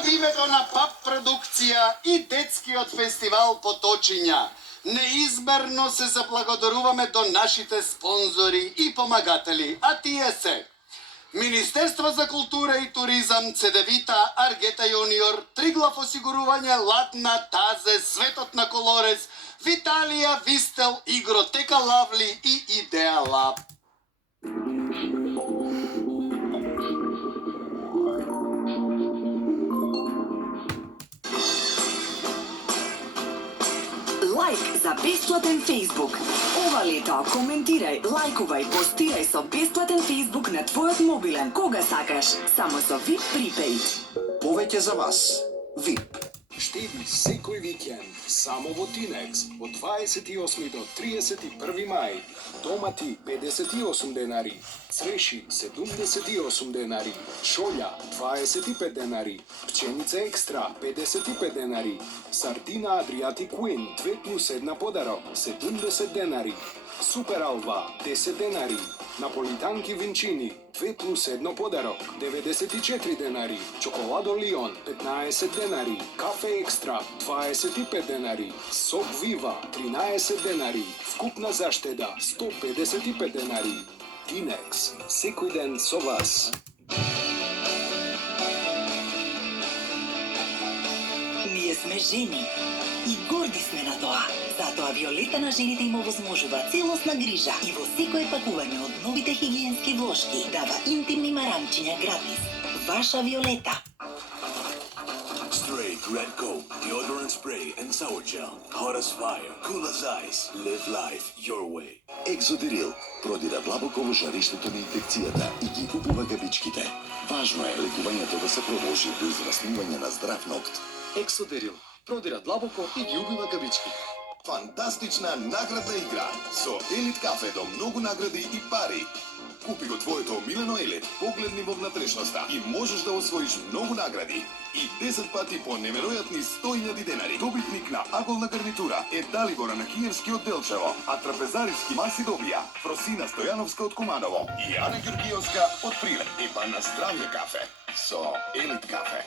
Од името на ПАП продукција и детскиот фестивал Поточиња, неизмерно се заблагодаруваме до нашите спонзори и помагатели, а тие се Министерство за култура и туризам, Цедевита, Аргета Јуниор, Триглав осигурување, Латна, Тазе, Светот на Колорез, Виталија, Вистел, Игротека Лавли и Идеа Лаб. Лайк за бесплатен Facebook. Ова лето коментирај, лајкувај, постирај со бесплатен Facebook на твојот мобилен кога сакаш, само со VIP Prepaid. Повеќе за вас. VIP. Штеди секој викенд само во Тинекс од 28 до 31 мај. Домати 58 денари, цреши 78 денари, шолја 25 денари, пченица екстра 55 денари, сардина Адриатик Queen 2+1 подарок 70 денари, супер алва 10 денари, наполитанки винчини 2+1 подарок 94 денари, чоколадо Лион 15 денари, кафе екстра 25 денари, сок Вива 13 денари, вкупна заштеда 155 денари. Тинекс, секој ден со вас. Ние сме жени и горди сме на тоа. Затоа Виолета на жените им овозможува целосна грижа и во секое пакување од новите хигиенски влошки дава интимни марамчиња гратис. Ваша Виолета. Stray Red Coat, deodorant spray and sour gel. Hot as fire, cool as ice. Live life your way. Екзодерил продира длабоко во жариштето на инфекцијата и ги убива габичките. Важно е лекувањето да се продолжи до израснување на здрав нокт. Ексодерил продира длабоко и ги убива габичките. Фантастична наградна игра со Елит кафе до многу награди и пари. Купи го твоето омилено Елит, погледни во внатрешноста и можеш да освоиш многу награди. И 10 пати по неверојатни 100.000 денари. Добитник на аголна гарнитура е Далибора на Киевски од Делчево, а трапезаривски маси добија Фросина Стојановска од Куманово и Ана Ѓургиевска од Прилеп. Епа на здравје кафе со Елит кафе.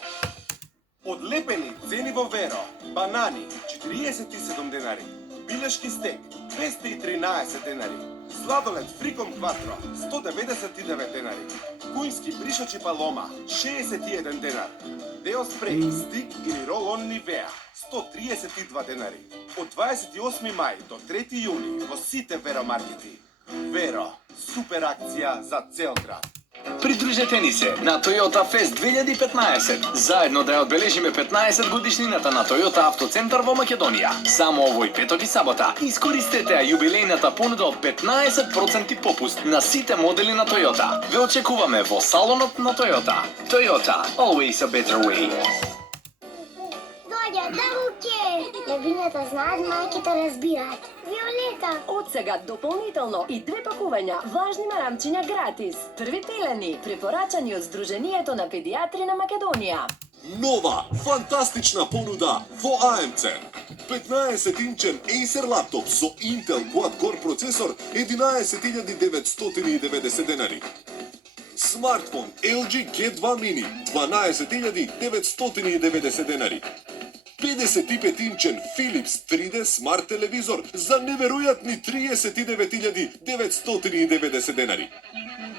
Одлепени цени во Веро. Банани 47 денари. Билешки стек 213 денари. Сладолед Фриком Кватро 199 денари. Кујнски бришачи Палома 61 денар. Део спрей, стик или рол-он Нивеа 132 денари. Од 28 мај до 3 јуни во сите Веро маркети. Веро, супер акција за цел град. Придружете ни се на Toyota Fest 2015. Заедно да ја одбележиме 15 годишнината на Toyota Автоцентар во Македонија. Само овој петок и сабота искористете јубилејната понуда од 15% попуст на сите модели на Toyota. Ве очекуваме во салонот на Toyota. Toyota, always a better way. Дојде, да руке! Јавињата знаат, мајките разбираат. Виолета! Од сега дополнително и 2 пакувања влажни марамчиња гратис. Први пилени, препорачани од Сдруженијето на педиатри на Македонија. Нова, фантастична понуда во АМЦ. 15-инчен Acer лаптоп со Intel Quad-Core процесор 11.990 денари. Смартфон LG G2 Mini 12.990 денари. 55-инчен Philips 3D смарт телевизор за неверојатни 39.990 денари.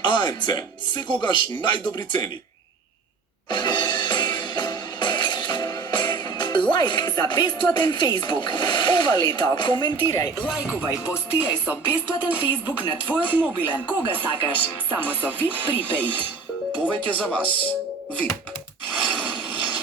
АМЦ, секогаш најдобри цени. Лайк за бесплатен Facebook. Ова лето коментирај, лајкувај, постирај со бесплатен Facebook на твојот мобилен кога сакаш, само со VIP Prepaid. Повеќе за вас. VIP.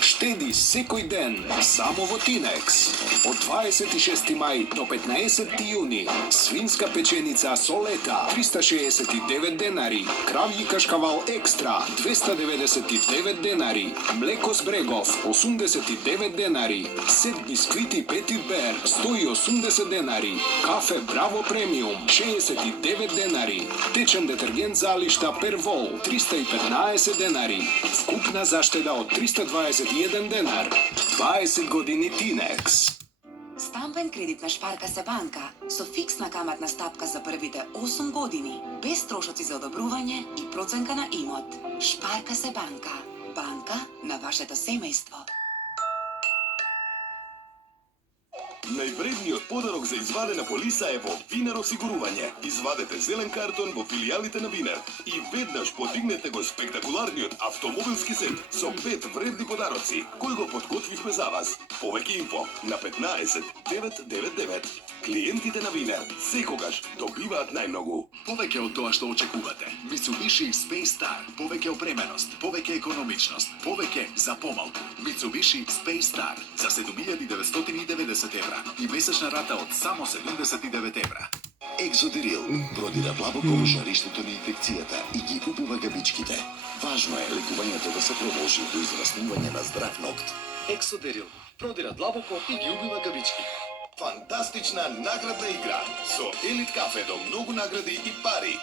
Штеди секој ден само во Тинекс. Од 26 мај до 15 јуни. Свинска печеница со лета 369 денари. Кравји кашкавал екстра 299 денари. Млеко с Брегов 89 денари. Сет бисквити Пети Бер 180 денари. Кафе Браво премиум 69 денари. Течен детергент за алишта Первол 315 денари. Вкупна заштеда од 321 денар. 20 години Тинекс. Стампен кредит на Шпарка се банка со фиксна каматна стапка за првите 8 години, без трошоци за одобрување и проценка на имот. Шпарка се банка. Банка на вашето семејство. Највредниот подарок за извадена полиса е во Винер осигурување. Извадете зелен картон во филијалите на Винер и веднаш подигнете го спектакуларниот автомобилски сет со 5 вредни подароци кои го подготвивме за вас. Повеќе инфо на 15 999. Клиентите на Винер секогаш добиваат најмногу. Повеќе од тоа што очекувате. Mitsubishi Space Star. Повеќе опременост, повеќе економичност, повеќе за помалку. Mitsubishi Space Star за 7.990 евра и месечна рата од само 79 евра. Екзодерил продира длабоко во жариштето на инфекцијата и ги убива габичките. Важно е лекувањето да се продолжи до израснување на здрав ногт. Ексодерил продира длабоко и ги убива габички. Фантастична наградна игра со Елит кафе до многу награди и пари.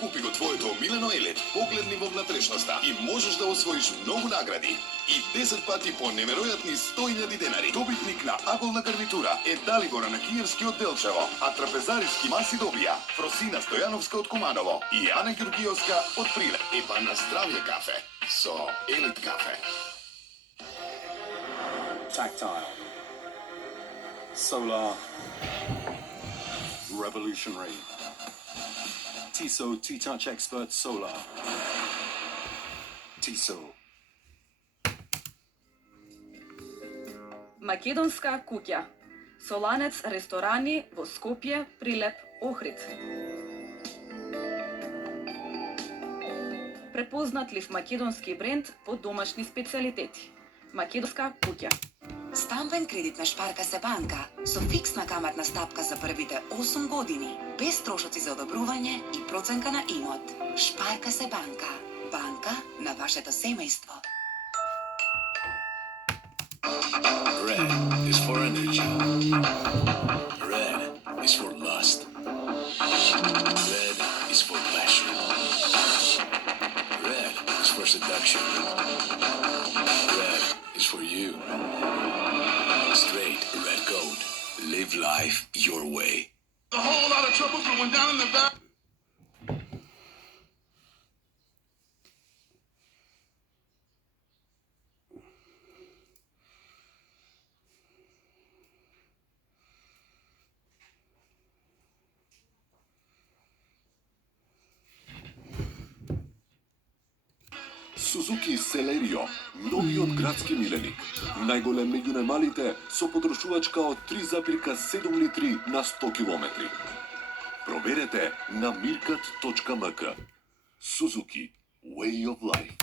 Купи го твоето омилено Елит, погледни во внатрешноста и можеш да освоиш многу награди. И 10 пати по неверојатни 100.000 денари. Добитник на аголна гарнитура е Далибора на Киевски од Делчево, а трапезариски маси добија Фросина Стојановска од Куманово и Ана Ѓургиевска од Прилеп. Епа на здравје кафе со Елит кафе. Tactile. Solar. Revolutionary. TISO T-Touch Expert Solar. TISO. Македонска куќа. Соланец ресторани во Скопје, Прилеп, Охрид. Препознатлив македонски бренд по домашни специјалитети. Македонска куќа. Стампен кредит на Шпарка се банка со фиксна каматна стапка за првите 8 години, без трошоци за одобрување и проценка на имот. Шпарка се банка. Банка на вашето семејство. Red is for energy. Red is for lust. Red is for passion. Red is for seduction. Red is for you. Straight red code. Live life your way. A whole lot of trouble going down in the back. Suzuki Celerio, новиот градски миленик. Најголем меѓу најмалите со потрошувачка од 3,7 литри на 100 километри. Проверете на mirkat.mk. Suzuki, way of life.